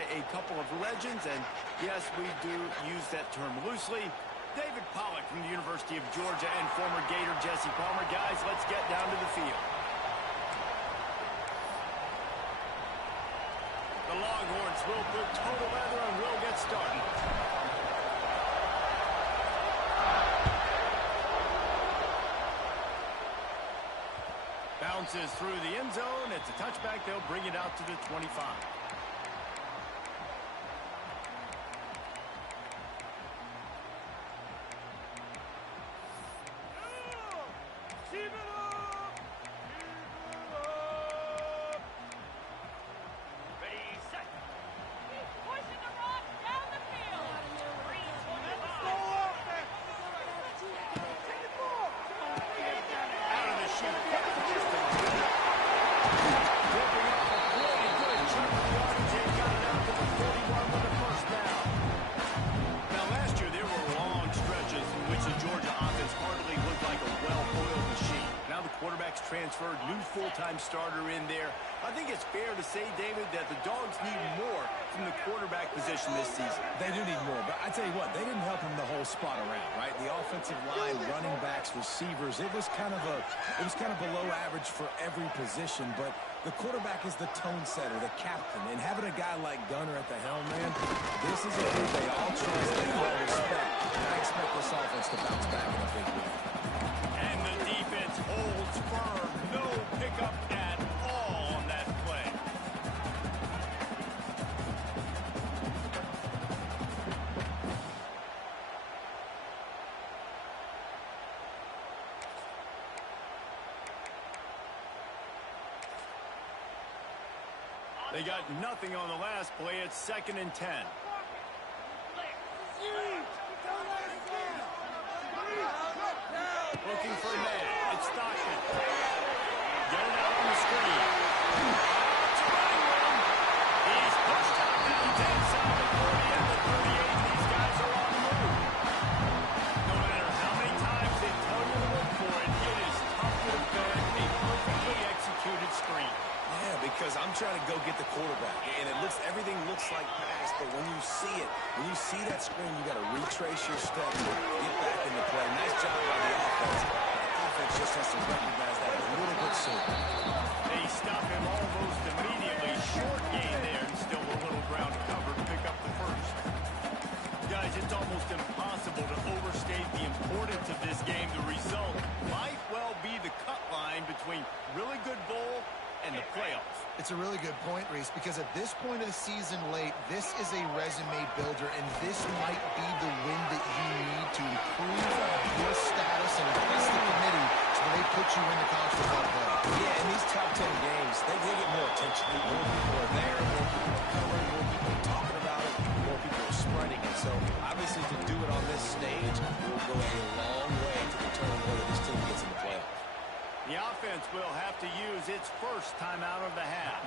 by a couple of legends, and yes, we do use that term loosely. David Pollack from the University of Georgia and former Gator Jesse Palmer. Guys, let's get down to the field. The Longhorns will put total leather and will get started. Bounces through the end zone. It's a touchback. They'll bring it out to the 25. Transferred, new full-time starter in there. I think it's fair to say, David, that the Dogs need more from the quarterback position this season. They do need more, but I tell you what, they didn't help him the whole spot around, right? The offensive line, running backs, receivers, it was kind of below average for every position, but the quarterback is the tone setter, the captain, and having a guy like Gunner at the helm, man, this is a group they all trust, they all respect, and I expect this offense to bounce back in a big way. And the defense holds firm. No pickup at all on that play. They got nothing on the last play. It's 2nd and 10. Looking for a man. It's Stockton. Get it out on the screen. It's running room. He's pushed out now. Inside the 40 and the 38. These guys are on the move. No matter how many times they tell you to look for it, it is tough to defend a perfectly executed screen. Yeah, because I'm trying to go get the quarterback, and everything looks like pass, but when you see that screen, you got to retrace your steps, get back into play. Nice job by the offense. The offense just has to recognize that a little bit soon. They stop him almost immediately. Short gain there, and still a little ground cover to pick up the first. Guys, it's almost impossible to overstate the importance of this game. The result might well be the cut line between really good bowl and the playoffs. It's a really good point, Reese, because at this point of the season late, this is a resume builder, and this might be the win that you need to improve your status and impress the committee so that they put you in the college football playoff. Yeah, in these top 10 games, they get more attention. More people are there, more people are covering, more people are talking about it, more people are spreading it. So, obviously, to do it on this stage will go a long way to determine whether this team gets in the playoffs. The offense will have to use its first timeout of the half.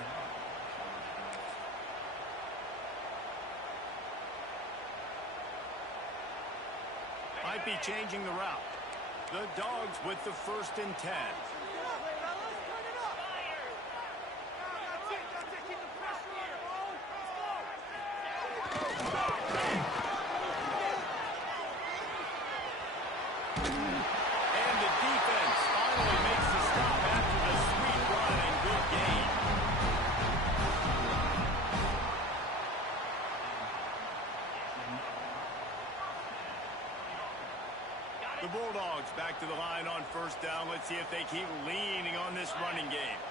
Might be changing the route. The Dogs with the 1st and 10. The Bulldogs back to the line on 1st down. Let's see if they keep leaning on this running game.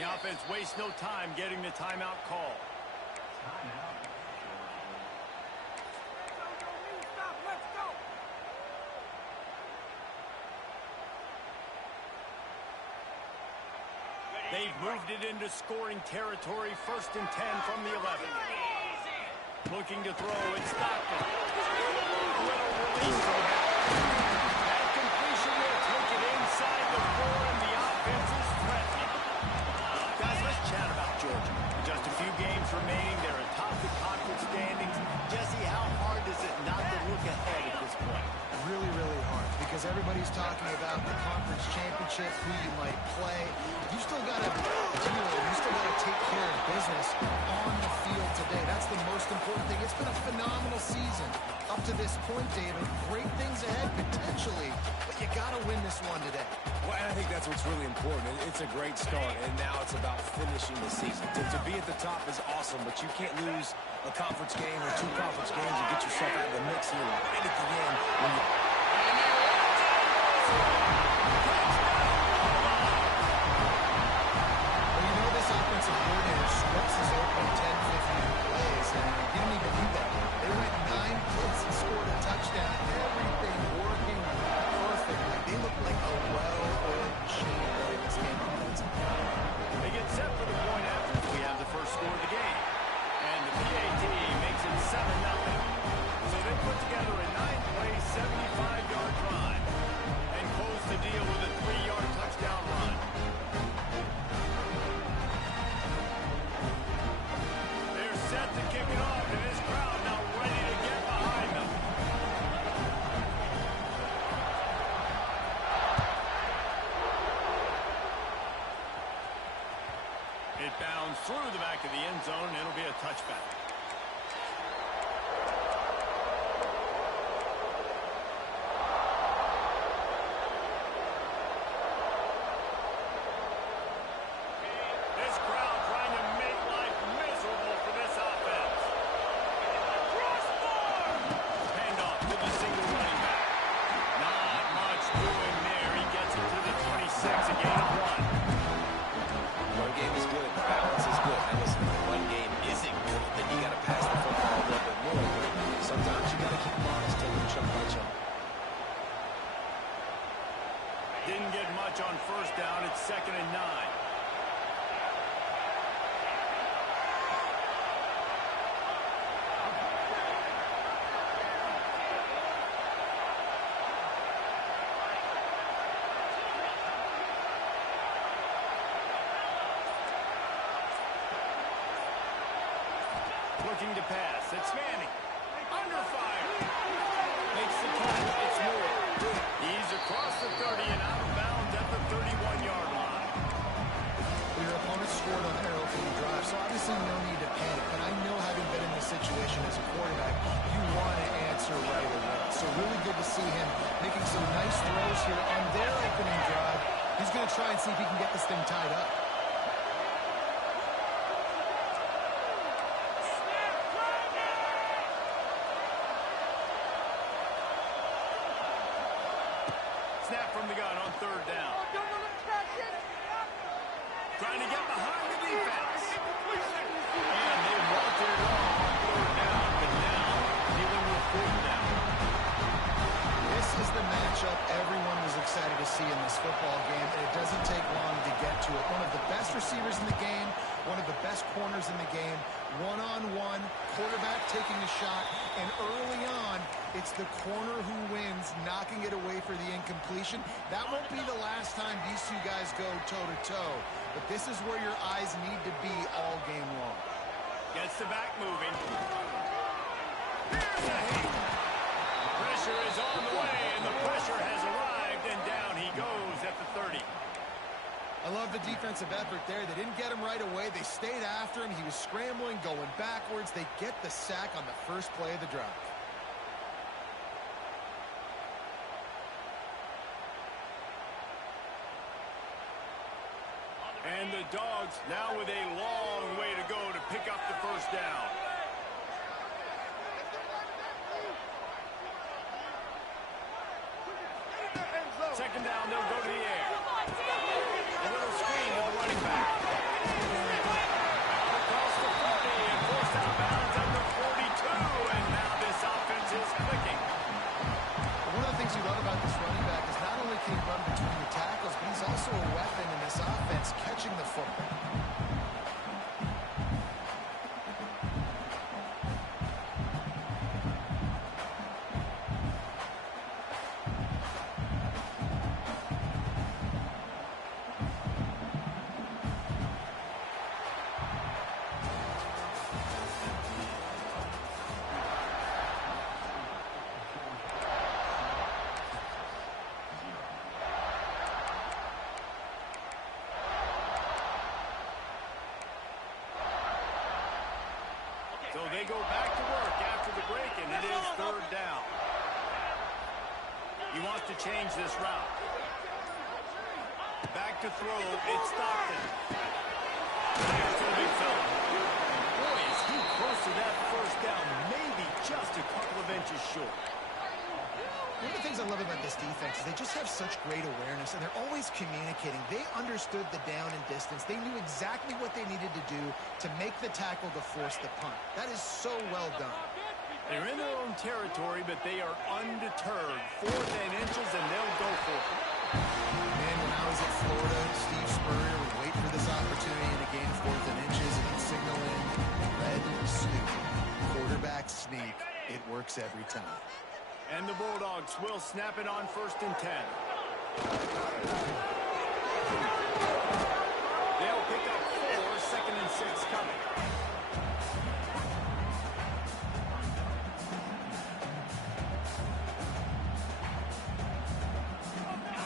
The offense wastes no time getting the timeout call. They've moved it into scoring territory. 1st and 10 from the 11. Looking to throw, it's Stockton. Little release from that completion will take it inside the 4, and the offense is threatening. Guys, let's chat about Georgia. Just a few games remaining. They're atop the conference standings. Jesse, how hard is it not to look ahead at this point? Really, really hard, because everybody's talking about the conference conference championship, who you might play. You still got to deal, you still got to take care of business on the field today. That's the most important thing. It's been a phenomenal season up to this point, David. Great things ahead, potentially, but you got to win this one today. Well, and I think that's what's really important. It's a great start, and now it's about finishing the season. To be at the top is awesome, but you can't lose a conference game or 2 conference games and get yourself out of the mix here right at the end when you... Well, you know this offensive coordinator strips his open 10, 15 plays, and he didn't even do that. They went 9 plays and scored a touchdown. Everything working perfectly. They look like a well-oiled machine in this game offensively. They get set for the point after. We have the first score of the game. And the PAT makes it 7-0. So they put together a 9-play, 75-yard drive and close the deal with a 3-yard touchdown run. They're set to kick it off, and this crowd now ready to get behind them. It bounds through the back of the end zone, and it'll be a touchback. This crowd trying to make life miserable for this offense. Handoff to the single running back. Not much doing there. He gets it to the 26, a gain of 1. Run game is good. Balance is good. Now listen, if the run game isn't good, then you got to pass the football a little bit more. But sometimes you got to keep them honest, take them chunk by chunk. Didn't get much on first down. It's 2nd and 9. Looking to pass. It's Manning. Under fire. Makes the catch. It's Moore. He's across the 30 and out of bounds at the 31-yard line. Your opponent scored on their opening drive, so obviously no need to panic. But I know, having been in this situation as a quarterback, you want to answer right away. So really good to see him making some nice throws here on their opening drive. He's going to try and see if he can get this thing tied up. Snap from the gun on 3rd down. Trying to get behind the defense. And they wanted it all on 3rd down, but now dealing with 4th down. This is the matchup everyone was excited to see in this football game, and it doesn't take long to get to it. One of the best receivers in the game, one of the best corners in the game, one-on-one, quarterback taking a shot, and early on, it's the corner who wins, knocking it away for the incompletion. That won't be the last time these two guys go toe-to-toe, but this is where your eyes need to be all game long. Gets the back moving. Here's a hit. Pressure is on the way, and the pressure has arrived, and down he goes at the 30. I love the defensive effort there. They didn't get him right away. They stayed after him. He was scrambling, going backwards. They get the sack on the first play of the drive. And the Dogs now with a long way to go to pick up the first down. Second down, they'll go to the air. A little screen to the running back. Across the 40 and forced out of bounds at the 42. And now this offense is clicking. One of the things you love about this running back is not only can he run between the tackles, but he's also a weapon in this offense, catching the football. go back to work after the break, and it is third down. He wants to change this route. Back to throw. It's Stockton. Here's to the big fella. Boy, is he close to that first down. Maybe just a couple of inches short. One of the things I love about this defense is they just have such great awareness, and they're always communicating. They understood the down and distance. They knew exactly what they needed to do to make the tackle to force the punt. That is so well done. They're in their own territory, but they are undeterred. 4th and inches, and they'll go for it. Man, when I was at Florida, Steve Spurrier would wait for this opportunity to gain 4th and inches, and he'd signal in red snoop. Quarterback sneak. It works every time. And the Bulldogs will snap it on 1st and 10. They'll pick up 4, 2nd and 6 coming.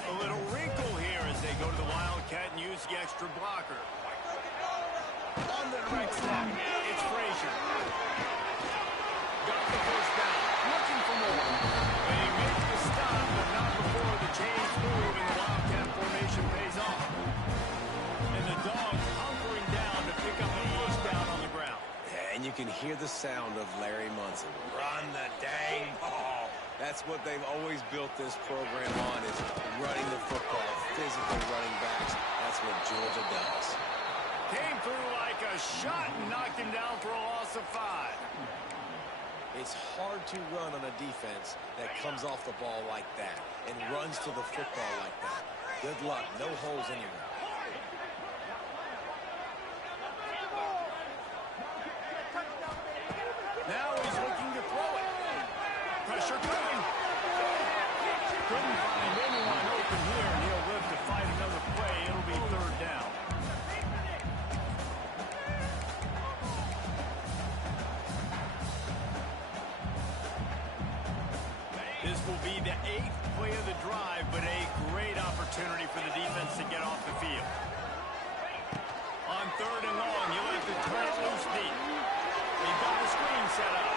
A little wrinkle here as they go to the Wildcat and use the extra blocker. On the direct snap, it's Frazier. Got the first down. Looking for more. They make the stop, but not before the change move and the Wildcat formation pays off. And the Dogs hunkering down to pick up a first down on the ground. Yeah, and you can hear the sound of Larry Munson. Run the dang ball. That's what they've always built this program on, is running the football, physical running backs. That's what Georgia does. Came through like a shot and knocked him down for a loss of 5. It's hard to run on a defense that comes off the ball like that and runs to the football like that. Good luck. No holes anywhere. Now he's looking to throw it. Pressure coming. Couldn't find anyone open here, and he'll live to fight another play. It'll be 3rd down. This will be the 8th play of the drive, but a great opportunity for the defense to get off the field. On 3rd and long, you have to turn it loose deep. They've got the screen set up.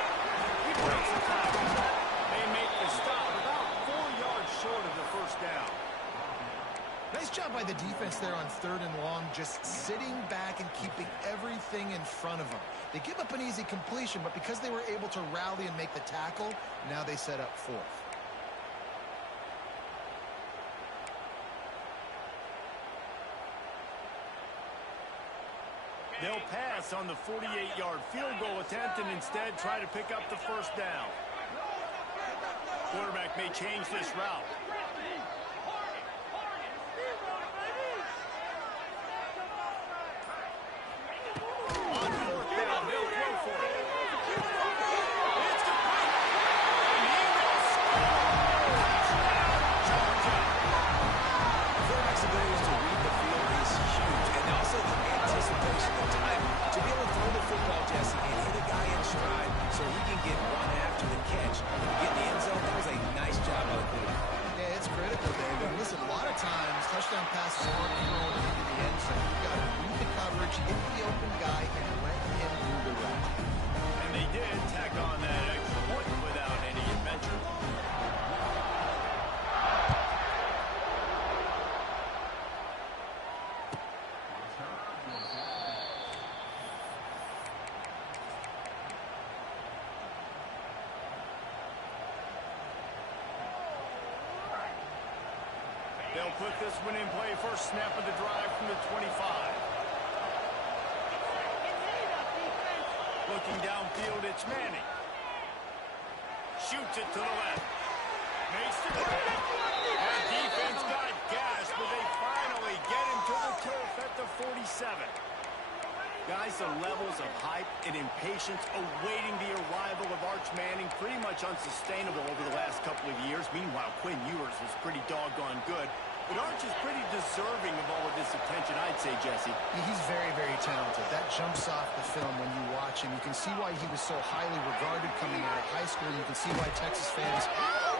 He breaks the tackle. They make the stop about 4 yards short of the first down. Nice job by the defense there on 3rd and long, just sitting back and keeping everything in front of them. They give up an easy completion, but because they were able to rally and make the tackle, now they set up 4th. They'll pass on the 48-yard field goal attempt and instead try to pick up the first down. Quarterback may change this route. On 4th down, they'll throw for it. It's complete. And he will score. Georgia. Quarterback's ability to read the field is huge, and also the anticipation, the time to be able to throw the football, Jesse, and hit a guy in stride so he can get one after the catch. Get in the end zone. That was a nice job by the quarterback. Yeah, it's critical, David. Listen, a lot of times, touchdown passes aren't thrown into the end zone. You've got to read the coverage, hit the open guy, and let him do the rest. And they did tack on that extra point without any adventure. They'll put this one in play. First snap of the drive from the 25. Looking downfield, it's Manning. Shoots it to the left. Makes the grab. That defense got gashed, but they finally get him to the turf at the 47. Guys, the levels of hype and impatience awaiting the arrival of Arch Manning pretty much unsustainable over the last couple of years. Meanwhile, Quinn Ewers was pretty doggone good. But Arch is pretty deserving of all of this attention, I'd say, Jesse. Yeah, he's very, very talented. That jumps off the film when you watch him. You can see why he was so highly regarded coming out of high school. You can see why Texas fans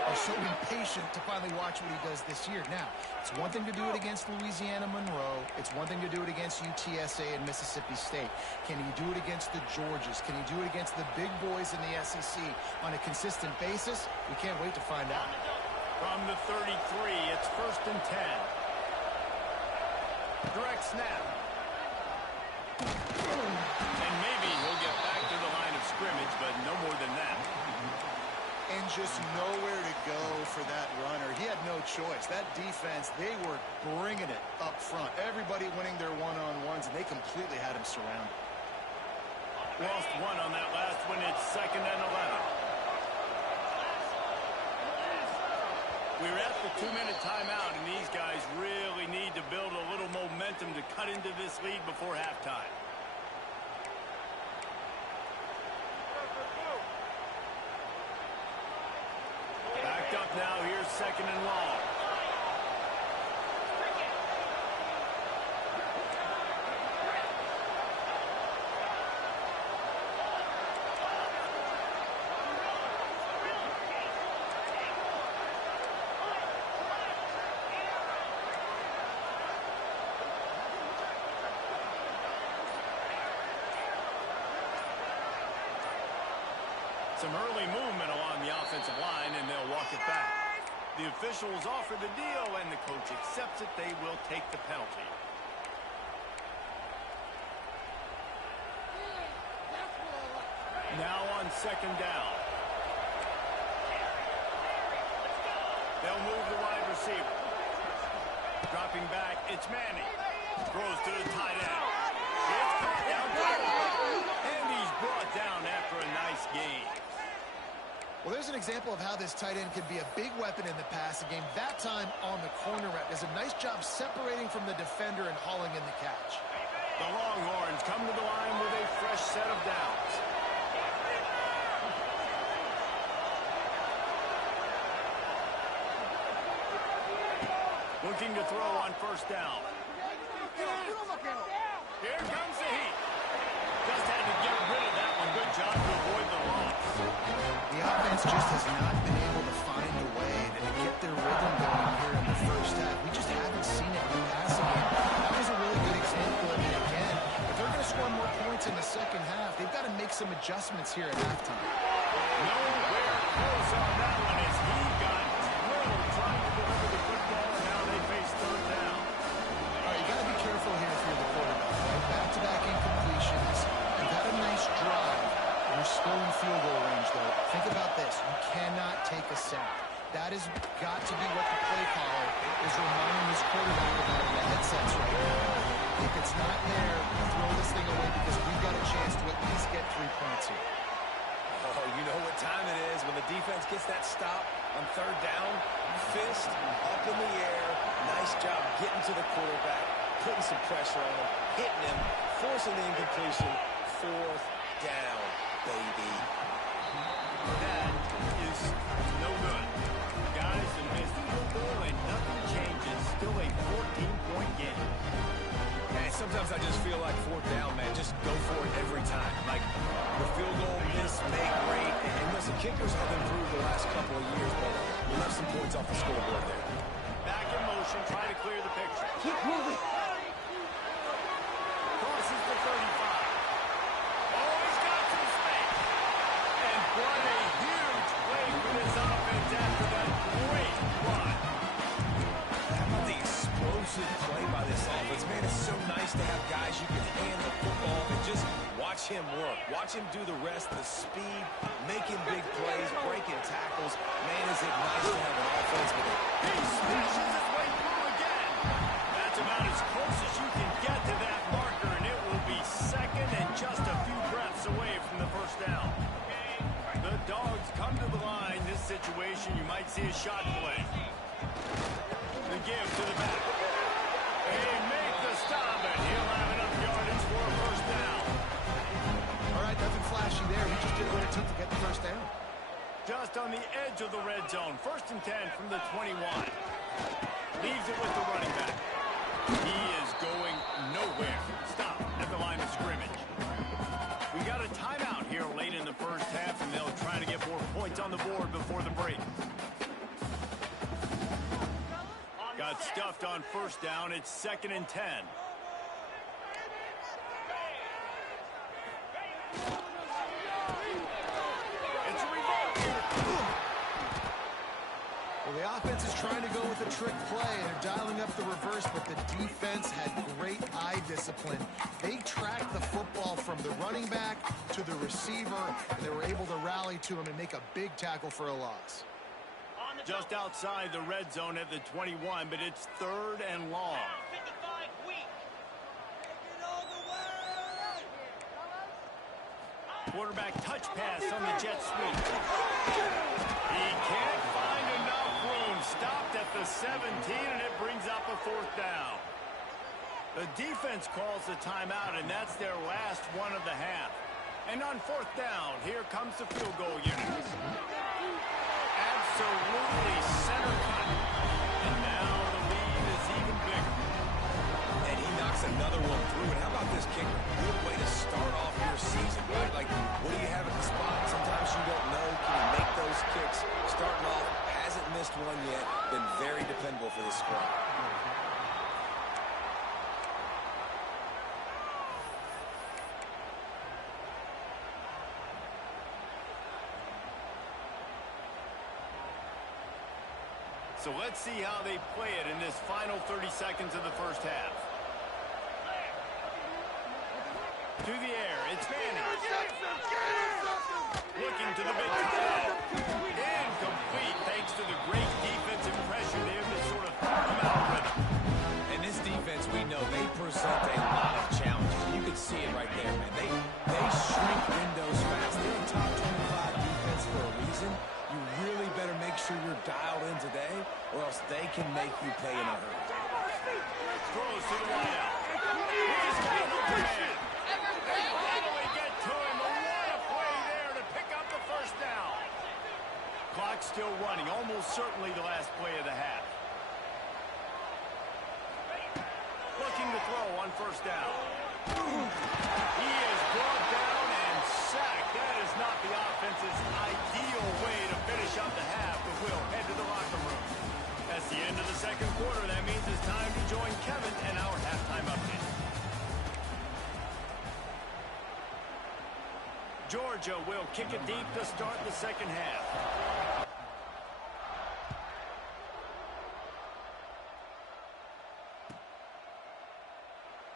are so impatient to finally watch what he does this year. Now, it's one thing to do it against Louisiana Monroe. It's one thing to do it against UTSA and Mississippi State. Can he do it against the Georgias? Can he do it against the big boys in the SEC on a consistent basis? We can't wait to find out. From the 33, it's 1st and 10. Direct snap. And maybe he'll get back to the line of scrimmage, but no more than that. And just nowhere to go for that runner. He had no choice. That defense, they were bringing it up front. Everybody winning their one-on-ones, and they completely had him surrounded. Lost one on that last one. It's 2nd and 11. We're at the 2-minute timeout, and these guys really need to build a little momentum to cut into this lead before halftime. Backed up now. Here's 2nd and long. Some early movement along the offensive line, and they'll walk it back. The officials offer the deal, and the coach accepts it. They will take the penalty. Now on 2nd down. They'll move the wide receiver. Dropping back, it's Manning. Throws to the tight end. It's caught down. And he's brought down after a nice gain. Well, there's an example of how this tight end could be a big weapon in the passing game. That time on the corner route does a nice job separating from the defender and hauling in the catch. The Longhorns come to the line with a fresh set of downs. Looking to throw on 1st down. Here comes the heat. Just had to get rid of that one. Good job to avoid the loss. The offense just has not been able to find a way to get their rhythm going here in the first half. We just haven't seen it in the passing game. That was a really good example of it again. If they're going to score more points in the second half, they've got to make some adjustments here at halftime. Nowhere close on that one as he got drilled trying to deliver the football, and now they face 3rd down. All right, you got to be careful here if you're the quarterback. Right? Back-to-back incompletions. You've had a nice drive. You're still in field goal range, though. Think about this. You cannot take a sack. That has got to be what the play caller is reminding his quarterback about in the headsets right now. If it's not there, throw this thing away because we've got a chance to at least get 3 points here. Oh, you know what time it is when the defense gets that stop on 3rd down. Fist up in the air. Nice job getting to the quarterback, putting some pressure on him, hitting him, forcing the incompletion. 4th down, baby. That is no good. Guys, the missed field goal and nothing changes. Still a 14-point game. Hey, sometimes I just feel like 4th down, man. Just go for it every time. Like the field goal, miss, make, great. And listen, kickers have improved the last couple of years, but you left some points off the scoreboard there. Back in motion, try to clear the picture. Keep moving. Crosses the 35. Oh, he's got some space. And what a huge play for this offense after that great run. How about the explosive play by this offense? Man, it's so nice to have guys you can hand the football and just watch him work. Watch him do the rest, the speed, making big plays, breaking tackles. Man, is it nice to have an offense with it. He smashes his way through again. That's about as close as you can get to that marker, and it will be 2nd and just a few breaths away from the 1st down. The Dogs come to the line. This situation, you might see a shot play. The give to the back. They make the stop, and he'll have enough yardage for a 1st down. All right, nothing flashy there. He just did what it took to get the 1st down. Just on the edge of the red zone. 1st and 10 from the 21. Leaves it with the running back. He is going nowhere. Stop at the line of scrimmage. We got a timeout here late in the 1st half, and they'll try to get more points on the board before the break. stuffed on first down. It's 2nd and 10. It's a reverse. Well, the offense is trying to go with a trick play. They're dialing up the reverse, but the defense had great eye discipline. They tracked the football from the running back to the receiver, and they were able to rally to him and make a big tackle for a loss. Just outside the red zone at the 21, but it's 3rd and long. Quarterback touch pass on the jet sweep. He can't find enough room. Stopped at the 17, and it brings up a 4th down. The defense calls the timeout, and that's their last one of the half. And on 4th down, here comes the field goal unit. Absolutely center cut. And now the lead is even bigger. And he knocks another one through. And how about this kicker? Good way to start off your season, right? Like, what do you have at the spot? Sometimes you don't know. Can you make those kicks? Starting off, hasn't missed one yet. Been very dependable for this squad. So let's see how they play it in this final 30 seconds of the first half. To the air, it's Manning. Looking to the big tight end. Incomplete thanks to the great defensive pressure there that sort of threw them out of rhythm. And this defense, we know, they present a lot of challenges. You can see it right there, man. They shrink windows fast. They're a top 25 defense for a reason. You really better make sure you're dialed in today, or else they can make you pay in a hurry. Throws to the wide out. He's got open man. They finally get to him, but what a play there to pick up the first down. Clock still running, almost certainly the last play of the half. Looking to throw on first down. He is brought down and sacked. That is not the offense's ideal way to finish up the half, but we'll head to the locker room. That's the end of the second quarter. That means it's time to join Kevin and our halftime update. Georgia will kick it deep to start the second half.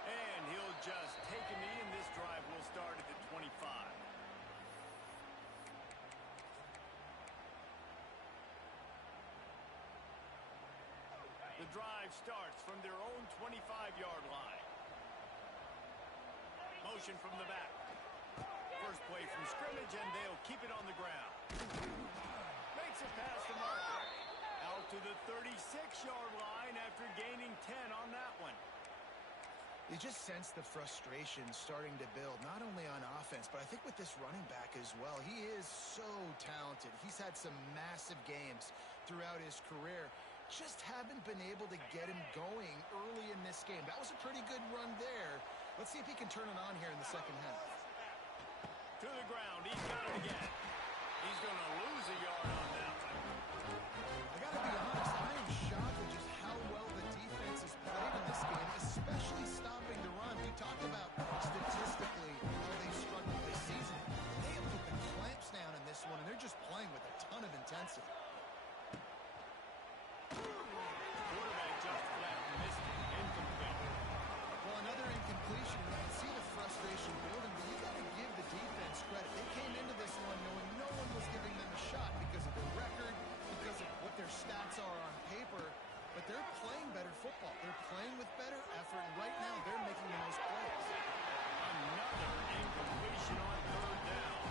And he'll just take a knee, and this drive will start at the 25. The drive starts from their own 25-yard line. Motion from the back. First play from scrimmage, and they'll keep it on the ground. Makes a pass to Marker. Out to the 36-yard line after gaining 10 on that one. You just sense the frustration starting to build, not only on offense, but I think with this running back as well. He is so talented. He's had some massive games throughout his career. Just haven't been able to get him going early in this game. That was a pretty good run there. Let's see if he can turn it on here in the second half. To the ground. He's got it again. He's going to lose a yard on that one. I got to be honest, I am shocked at just how well the defense has played in this game, especially stopping the run. We talked about statistically how they struggled this season. They have put the clamps down in this one, and they're just playing with a ton of intensity. Quarterback just flat missed it. Incomplete. Well, another incompletion. You can see the frustration building, but you got to give the defense credit. They came into this one knowing no one was giving them a shot because of their record, because of what their stats are on paper, but they're playing better football. They're playing with better effort, and right now they're making the most plays. Another incompletion on third down.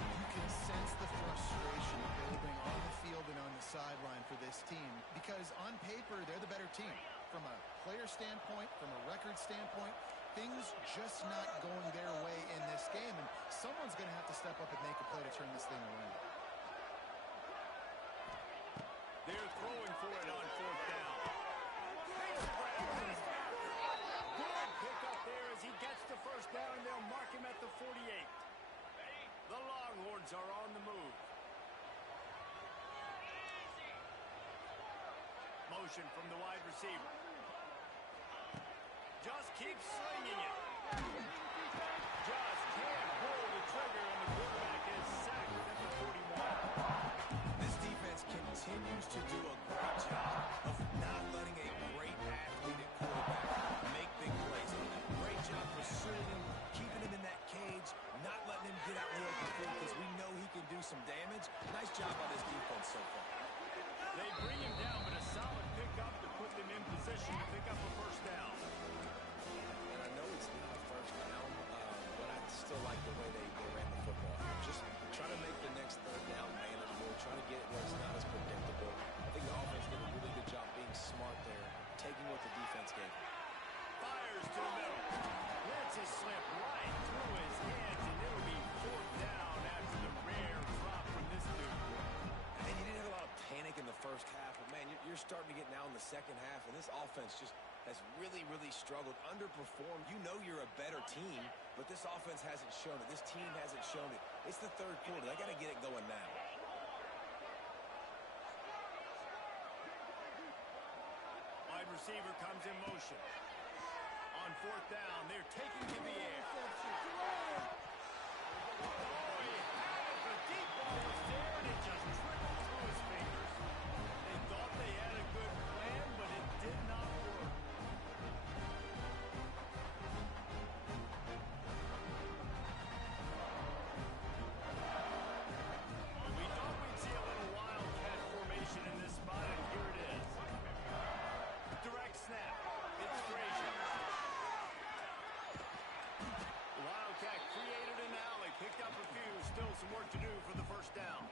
You can sense the frustration building on the field and on the sideline for this team because on paper, they're the better team. From a player standpoint, from a record standpoint, things just not going their way in this game, and someone's going to have to step up and make a play to turn this thing around. They're throwing for it on fourth down. Good pickup there as he gets the first down, and they'll mark him at the 48. The Longhorns are on the move. motion from the wide receiver. Just keeps slinging it. Just can't pull the trigger, and the quarterback is sacked at the 41. This defense continues to do a great job of not letting a great athlete at quarterback make big plays. Great job pursuing him, keeping him in that cage, not letting him get out the open field because we know he can do some damage. Nice job by this defense so far. They bring him down, but a solid pickup to put them in position to pick up a first down. And I know it's not a first down, but I still like the way they ran the football. Just try to make the next third down manageable, trying to get it where it's not as predictable. I think the offense did a really good job being smart there, taking what the defense gave them. Fires to the middle. Lets it slip right through his hands, and it'll be fourth down after the rare drop from this dude. And you didn't have a lot of panic in the first half, but, man, you're starting to get now in the second half, and this offense just has really, really struggled, underperformed. You know you're a better team, but this offense hasn't shown it. This team hasn't shown it. It's the third quarter. They got to get it going now. Wide receiver comes in motion. On fourth down, they're taking to the air. Oh, he had it. The deep ball was there, and it just trickled through his fingers. They thought they had a good plan, but it did not work. We thought we'd see a little wildcat formation in this spot, and here it is. Direct snap. It's Frazier. The Wildcat created an alley, picked up a few, still some work to do for the first down.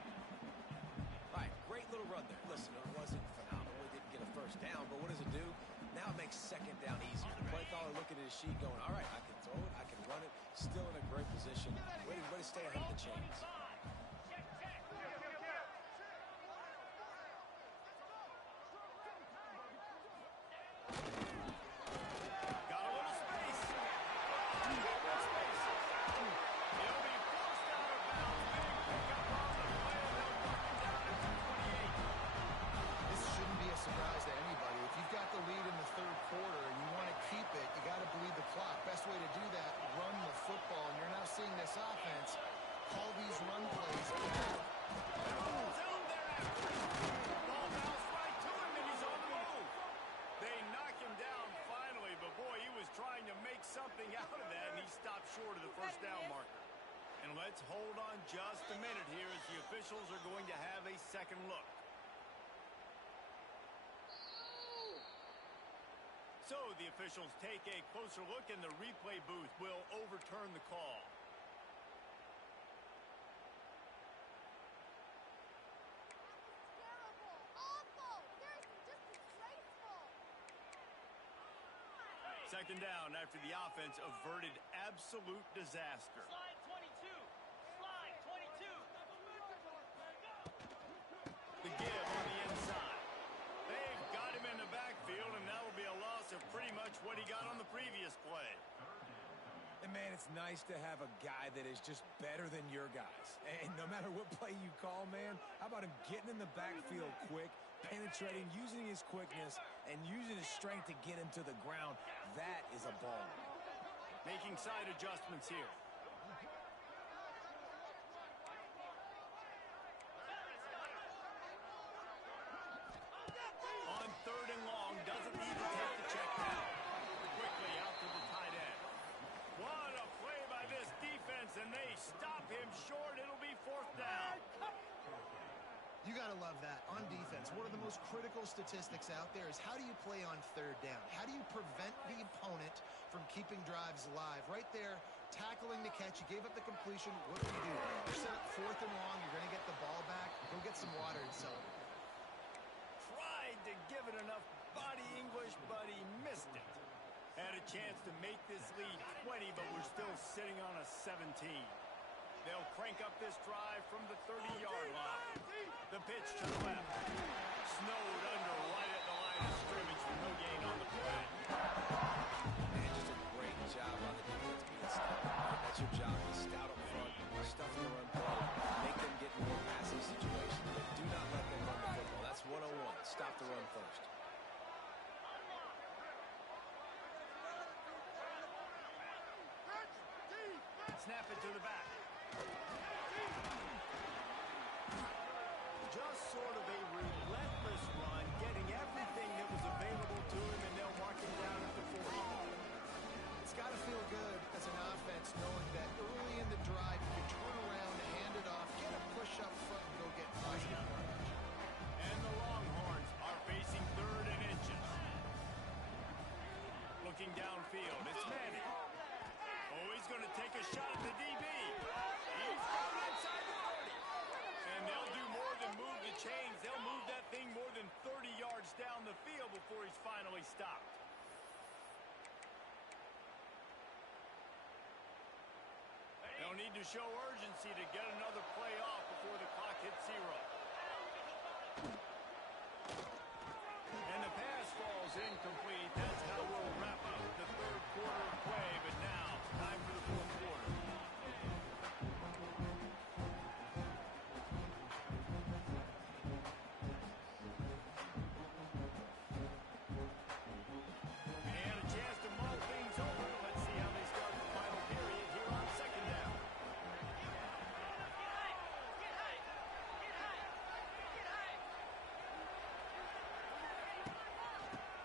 All right, great little run there. Listen, it wasn't phenomenal. It didn't get a first down, but what does it do? Now it makes second down easier. The play caller looking at his sheet going, all right, I can throw it, I can run it, still in a great position. Way to stay ahead of the chains. Got a little space. He'll be forced out of bounds. Big pickup on the play, and they'll mark him down at 228. This shouldn't be a surprise to anybody. If you've got the lead in the third quarter and you want to keep it, you got to bleed the clock. Best way to do that, run the football. And you're now seeing this offense call these run plays. Ball's out there after him. Ball bounced right to him, and he's on the move. They knock him down finally, but boy, he was trying to make something out of that, and he stopped short of the first down marker. And let's hold on just a minute here as the officials are going to have a second look. So the officials take a closer look, and the replay booth will overturn the call. Terrible, awful, seriously, just disgraceful. Second down after the offense averted absolute disaster. Slide 22. Slide 22. The give on the inside. They've got him in the backfield, and that will be a loss of pretty much what he got on the previous play. And, man, it's nice to have a guy that is just better than your guys. And no matter what play you call, man, how about him getting in the backfield quick, penetrating, using his quickness, and using his strength to get him to the ground? That is a ball. Making side adjustments here. On third and long, doesn't need to take the check down. Quickly out to the tight end. What a play by this defense, and they stop him short. It'll be fourth down. You got to love that. On defense, one of the most critical statistics out there is how do you play on third down? How do you prevent the opponent from keeping drives alive? Right there, tackling the catch. You gave up the completion. What do? You're set up fourth and long. You're going to get the ball back. Go get some water and celebrate. Tried to give it enough body English, but he missed it. Had a chance to make this lead 20, but we're still sitting on a 17. They'll crank up this drive from the 30-yard line. The pitch to the left. Snowed under right at the line of scrimmage for no gain on the play. Man, just a great job on the defense being stout. That's your job. Be stout up front. Stuff in the run play. Make them get in more passing situations. But do not let them run the football. That's 101. Stop the run first. snap it to the back. Just sort of a relentless run, getting everything that was available to him, and they'll mark him down at the 40. It's got to feel good as an offense knowing that early in the drive you can turn around, hand it off, get a push up front, and go get positive yardage. And the Longhorns are facing 3rd and inches. Looking downfield, it's Manning. Oh, he's going to take a shot at the DB. He's going inside the 30. And they'll do more than move the chains. They'll move that thing more than 30 yards down the field before he's finally stopped. They'll need to show urgency to get another play off before the clock hits 0. And the pass falls incomplete. That's how we'll wrap up the 3rd quarter of play. But now, time for the 4th quarter. And a chance to mull things over. Let's see how they start the final period here on 2nd down.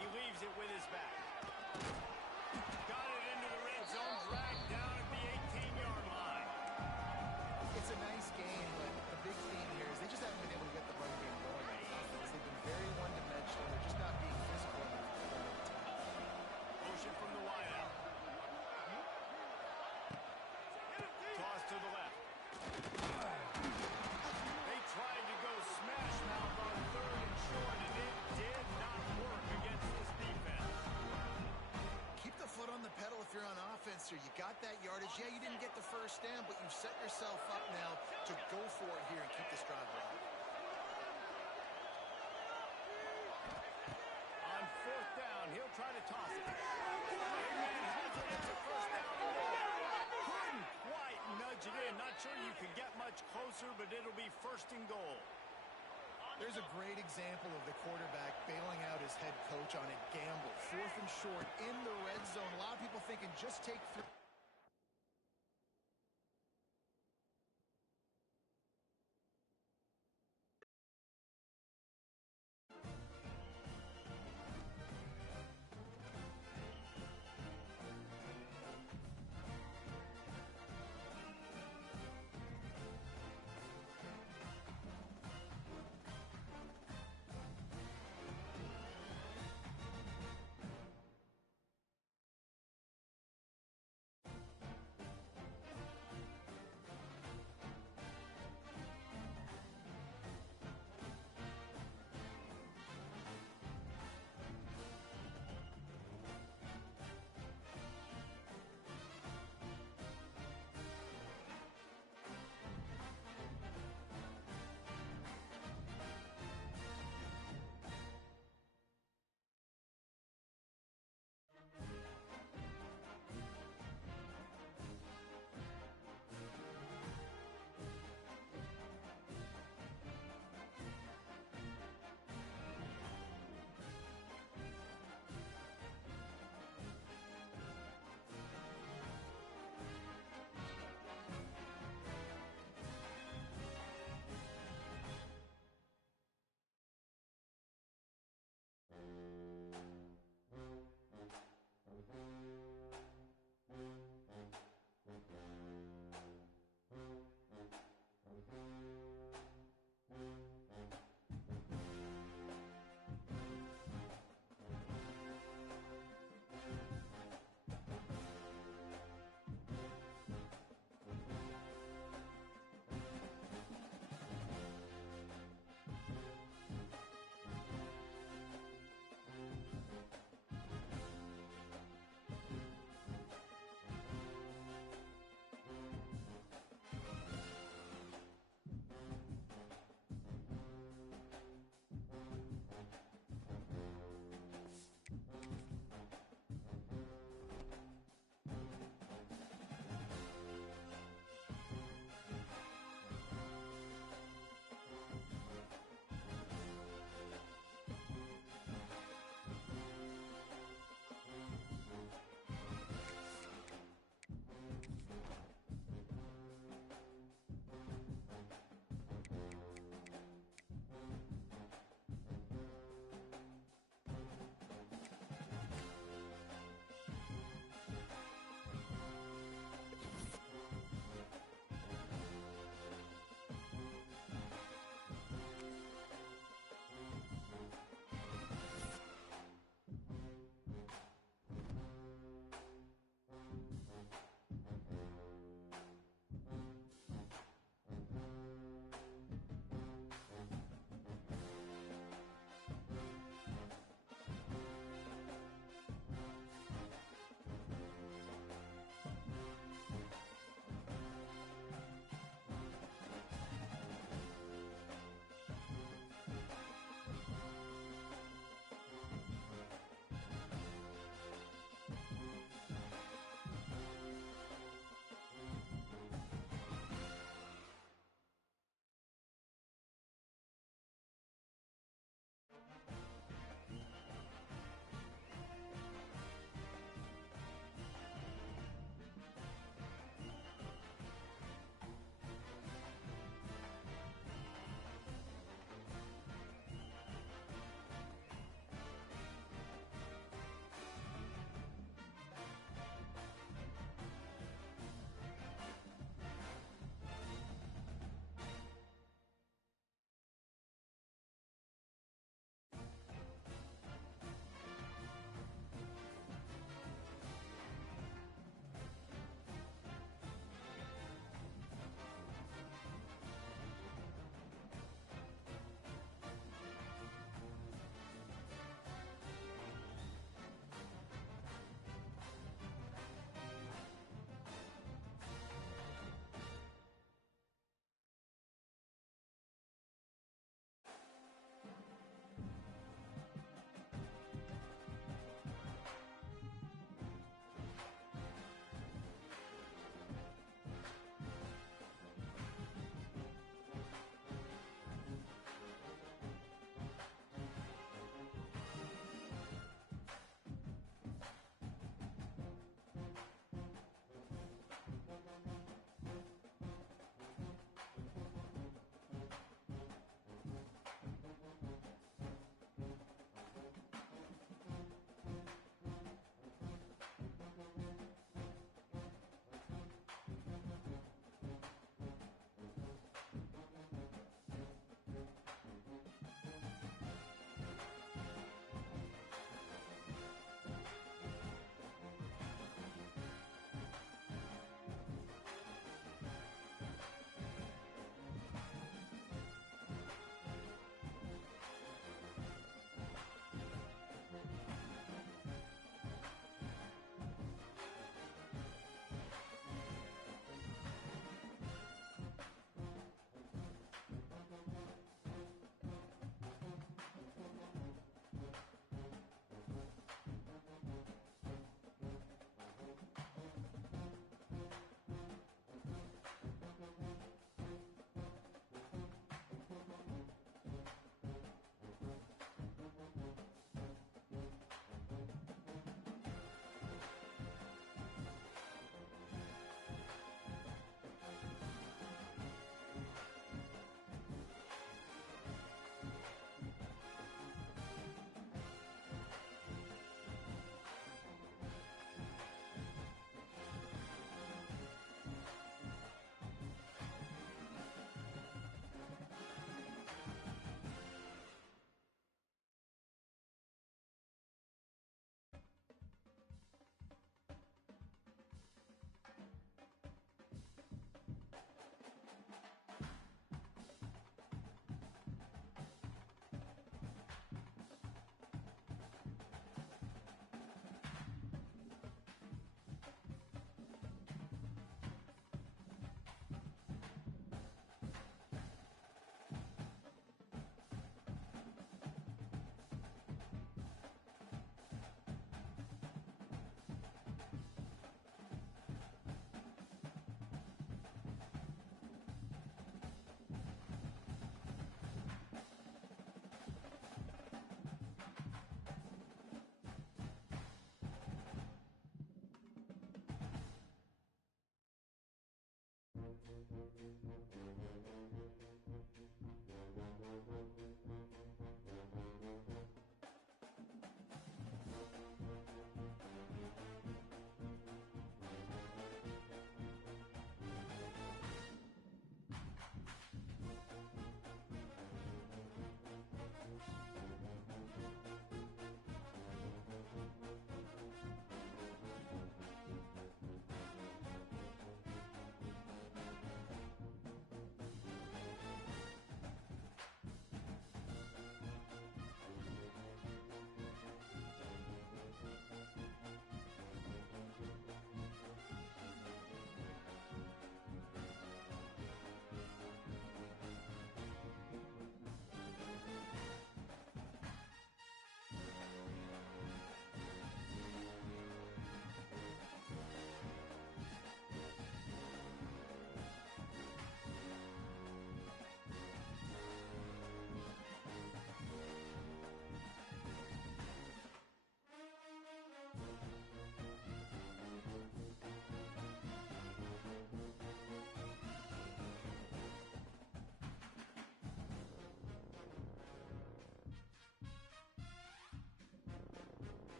He leaves it with his back. Got it into the red zone, dragged down at the 18-yard line. It's a nice game, but the big theme here is they just haven't been able to get the run game going on offense. They've been very one-dimensional. They're just not being physical enough to hold up time. Motion from the wideout. Toss to the left. They tried to go smash mouth on 3rd and short, and it did not work against this defense. Keep the foot on the pedal if you're on offense here. You got that yardage. Yeah, you didn't get the first down, but you've set yourself up now to go for it here and keep this drive alive. On 4th down, he'll try to toss it. Amen. Has it. It's a 1st down and more. Couldn't quite nudge it in. Not sure you could get much closer, but it'll be 1st and goal. There's a great example of the quarterback bailing out his head coach on a gamble. 4th and short in the red zone. A lot of people thinking just take 3.